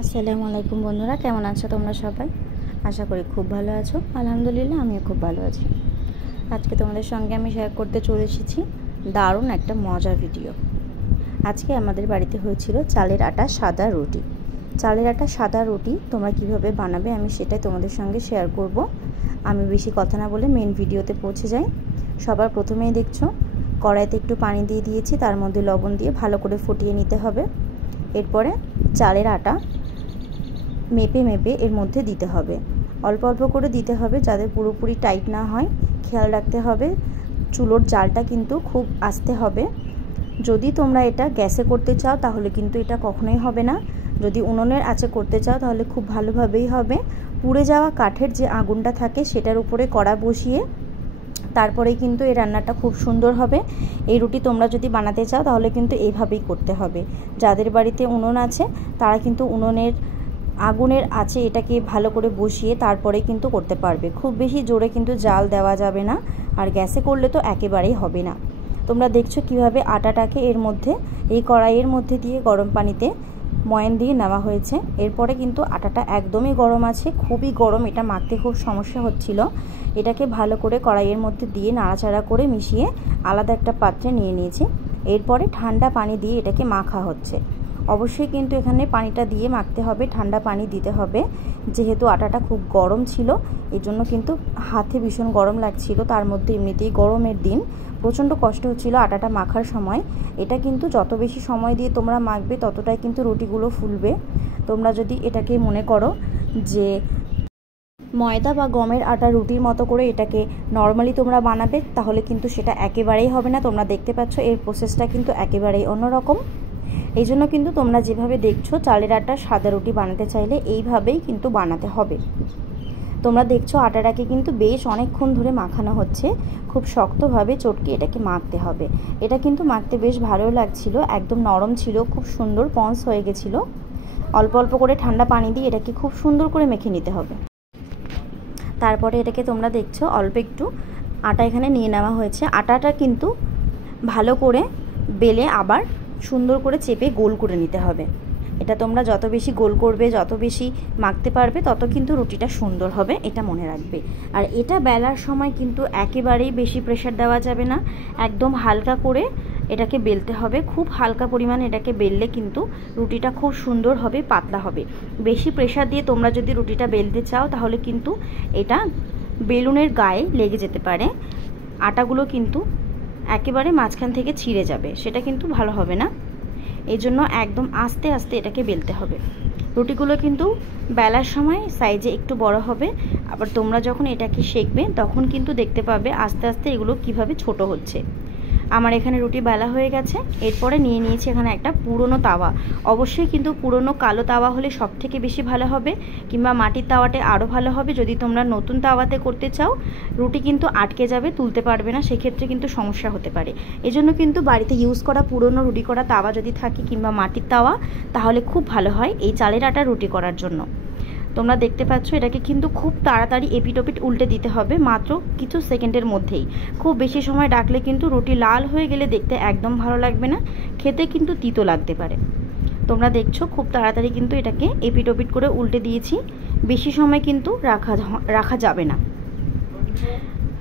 আসসালামু আলাইকুম বন্ধুরা, কেমন আছো তোমরা সবাই? আশা করি খুব ভালো আছো। আলহামদুলিল্লাহ আমিও খুব ভালো আছি। আজকে তোমাদের সঙ্গে আমি শেয়ার করতে চলে এসেছি দারুণ একটা মজার ভিডিও। আজকে আমাদের বাড়িতে হয়েছিল চালের আটা সাদা রুটি। চালের আটা সাদা রুটি তোমরা কিভাবে বানাবে আমি সেটাই তোমাদের সঙ্গে শেয়ার করব। আমি বেশি কথা না বলে মেন ভিডিওতে পৌঁছে যাই। সবার প্রথমেই দেখছো কড়াইতে একটু পানি দিয়ে দিয়েছি, তার মধ্যে লবণ দিয়ে ভালো করে ফুটিয়ে নিতে হবে। এরপরে চালের আটা মেপে মেপে এর মধ্যে দিতে হবে, অল্প অল্প করে দিতে হবে যাতে পুরোপুরি টাইট না হয়। খেয়াল রাখতে হবে চুলোর জালটা কিন্তু খুব আস্তে হবে। যদি তোমরা এটা গ্যাসে করতে চাও তাহলে কিন্তু এটা কখনোই হবে না। যদি উনুনের আঁচে করতে চাও তাহলে খুব ভালোভাবেই হবে। পুড়ে যাওয়া কাঠের যে আগুনটা থাকে সেটার উপরে কড়া বসিয়ে তারপরেই কিন্তু এই রান্নাটা খুব সুন্দর হবে। এই রুটি তোমরা যদি বানাতে চাও তাহলে কিন্তু এইভাবেই করতে হবে। যাদের বাড়িতে উনুন আছে তারা কিন্তু উনুনের আগুনের আঁচে এটাকে ভালো করে বসিয়ে তারপরে কিন্তু করতে পারবে। খুব বেশি জোরে কিন্তু জাল দেওয়া যাবে না, আর গ্যাসে করলে তো একেবারেই হবে না। তোমরা দেখছো কিভাবে আটাটাকে এর মধ্যে এই কড়াইয়ের মধ্যে দিয়ে গরম পানিতে ময়ান দিয়ে নেওয়া হয়েছে। এরপরে কিন্তু আটাটা একদমই গরম আছে, খুবই গরম, এটা মাখতে খুব সমস্যা হচ্ছিল। এটাকে ভালো করে কড়াইয়ের মধ্যে দিয়ে নাড়াচাড়া করে মিশিয়ে আলাদা একটা পাত্রে নিয়ে নিয়েছি। এরপরে ঠান্ডা পানি দিয়ে এটাকে মাখা হচ্ছে। অবশ্যই কিন্তু এখানে পানিটা দিয়ে মাখতে হবে, ঠান্ডা পানি দিতে হবে, যেহেতু আটাটা খুব গরম ছিল এই জন্য কিন্তু হাতে ভীষণ গরম লাগছিল। তার মধ্যে এমনিতেই গরমের দিন, প্রচণ্ড কষ্ট হচ্ছিল আটাটা মাখার সময়। এটা কিন্তু যত বেশি সময় দিয়ে তোমরা মাখবে ততটাই কিন্তু রুটিগুলো ফুলবে। তোমরা যদি এটাকে মনে করো যে ময়দা বা গমের আটা রুটির মতো করে এটাকে নর্মালি তোমরা বানাবে তাহলে কিন্তু সেটা একেবারেই হবে না। তোমরা দেখতে পাচ্ছ এর প্রসেসটা কিন্তু একেবারেই অন্যরকম। এই জন্য কিন্তু তোমরা যেভাবে দেখছো চালের আটা সাদা রুটি বানাতে চাইলে এইভাবেই কিন্তু বানাতে হবে। তোমরা দেখছো আটাটাকে কিন্তু বেশ অনেকক্ষণ ধরে মাখানো হচ্ছে, খুব শক্তভাবে চটকে এটাকে মাখতে হবে। এটা কিন্তু মাখতে বেশ ভালো লাগছিল, একদম নরম ছিল, খুব সুন্দর পন্স হয়ে গেছিলো। অল্প অল্প করে ঠান্ডা পানি দিয়ে এটাকে খুব সুন্দর করে মেখে নিতে হবে। তারপরে এটাকে তোমরা দেখছো অল্প একটু আটা এখানে নিয়ে নেওয়া হয়েছে। আটাটা কিন্তু ভালো করে বেলে আবার সুন্দর করে চেপে গোল করে নিতে হবে। এটা তোমরা যত বেশি গোল করবে, যত বেশি মাখতে পারবে তত কিন্তু রুটিটা সুন্দর হবে, এটা মনে রাখবে। আর এটা বেলার সময় কিন্তু একেবারেই বেশি প্রেশার দেওয়া যাবে না, একদম হালকা করে এটাকে বেলতে হবে। খুব হালকা পরিমাণে এটাকে বেললে কিন্তু রুটিটা খুব সুন্দর হবে, পাতলা হবে। বেশি প্রেশার দিয়ে তোমরা যদি রুটিটা বেলতে চাও তাহলে কিন্তু এটা বেলুনের গায়ে লেগে যেতে পারে, আটাগুলো কিন্তু একেবারে মাঝখান থেকে ছিঁড়ে যাবে, সেটা কিন্তু ভালো হবে না। এই জন্য একদম আস্তে আস্তে এটাকে বেলতে হবে। রুটিগুলো কিন্তু বেলার সময় সাইজে একটু বড় হবে, আবার তোমরা যখন এটাকে সেঁকবে তখন কিন্তু দেখতে পাবে আস্তে আস্তে এগুলো কিভাবে ছোট হচ্ছে। আমার এখানে রুটি বেলা হয়ে গেছে। এরপরে নিয়ে নিয়েছি এখানে একটা পুরনো তাওয়া। অবশ্যই কিন্তু পুরনো কালো তাওয়া হলে সব থেকে বেশি ভালো হবে, কিংবা মাটির তাওয়াতে আরও ভালো হবে। যদি তোমরা নতুন তাওয়াতে করতে চাও রুটি কিন্তু আটকে যাবে, তুলতে পারবে না, সেক্ষেত্রে কিন্তু সমস্যা হতে পারে। এজন্য কিন্তু বাড়িতে ইউজ করা পুরনো রুটি করা তাওয়া যদি থাকে কিংবা মাটির তাওয়া তাহলে খুব ভালো হয় এই চালের আটা রুটি করার জন্য। তোমরা দেখতে পাচ্ছ এটাকে কিন্তু খুব তাড়াতাড়ি এপিটোপিট উল্টে দিতে হবে, মাত্র কিছু সেকেন্ডের মধ্যেই। খুব বেশি সময় ডাকলে কিন্তু রুটি লাল হয়ে গেলে দেখতে একদম ভালো লাগবে না, খেতে কিন্তু তিতো লাগতে পারে। তোমরা দেখছো খুব তাড়াতাড়ি কিন্তু এটাকে এপিটোপিট করে উল্টে দিয়েছি। বেশি সময় কিন্তু রাখা যাবে না।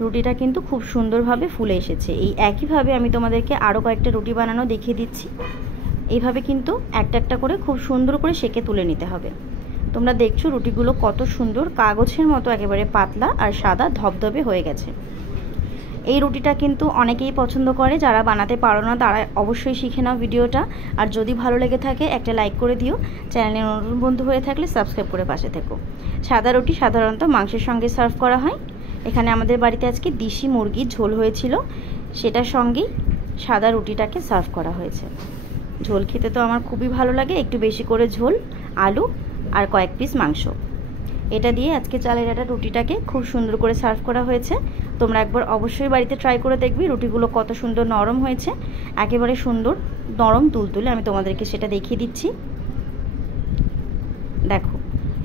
রুটিটা কিন্তু খুব সুন্দরভাবে ফুলে এসেছে। এই একইভাবে আমি তোমাদেরকে আরও কয়েকটা রুটি বানানো দেখিয়ে দিচ্ছি। এইভাবে কিন্তু একটা একটা করে খুব সুন্দর করে সেঁকে তুলে নিতে হবে। তোমরা দেখছো রুটিগুলো কত সুন্দর কাগজের মতো একেবারে পাতলা আর সাদা ধবধবে হয়ে গেছে। এই রুটিটা কিন্তু অনেকেই পছন্দ করে, যারা বানাতে পারো না তারা অবশ্যই শিখে নাও ভিডিওটা। আর যদি ভালো লেগে থাকে একটা লাইক করে দিও, চ্যানেলে নতুন বন্ধু হয়ে থাকলে সাবস্ক্রাইব করে পাশে থেকো। সাদা রুটি সাধারণত মাংসের সঙ্গে সার্ভ করা হয়। এখানে আমাদের বাড়িতে আজকে দেশি মুরগির ঝোল হয়েছিল, সেটার সঙ্গেই সাদা রুটিটাকে সার্ভ করা হয়েছে। ঝোল খেতে তো আমার খুবই ভালো লাগে, একটু বেশি করে ঝোল, আলু আর কয়েক পিস মাংস, এটা দিয়ে আজকে চালের আটা রুটিটাকে খুব সুন্দর করে সার্ভ করা হয়েছে। তোমরা একবার অবশ্যই বাড়িতে ট্রাই করে দেখবে রুটিগুলো কত সুন্দর নরম হয়েছে, একেবারে সুন্দর নরম তুলতুলে। আমি তোমাদেরকে সেটা দেখিয়ে দিচ্ছি। দেখো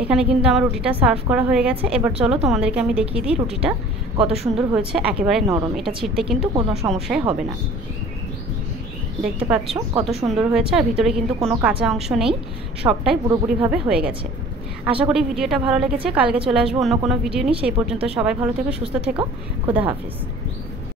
এখানে কিন্তু আমার রুটিটা সার্ভ করা হয়ে গেছে। এবার চলো তোমাদেরকে আমি দেখিয়ে দিই রুটিটা কত সুন্দর হয়েছে, একেবারে নরম, এটা ছিঁড়তে কিন্তু কোনো সমস্যাই হবে না। দেখতে পাচ্ছ কত সুন্দর হয়েছে, আর ভিতরে কিন্তু কোনো কাঁচা অংশ নেই, সবটাই পুরোপুরিভাবে হয়ে গেছে। আশা করি ভিডিওটা ভালো লেগেছে। কালকে চলে আসবো অন্য কোনো ভিডিও নিয়ে। সেই পর্যন্ত সবাই ভালো থেকো, সুস্থ থেকো। খোদা হাফিজ।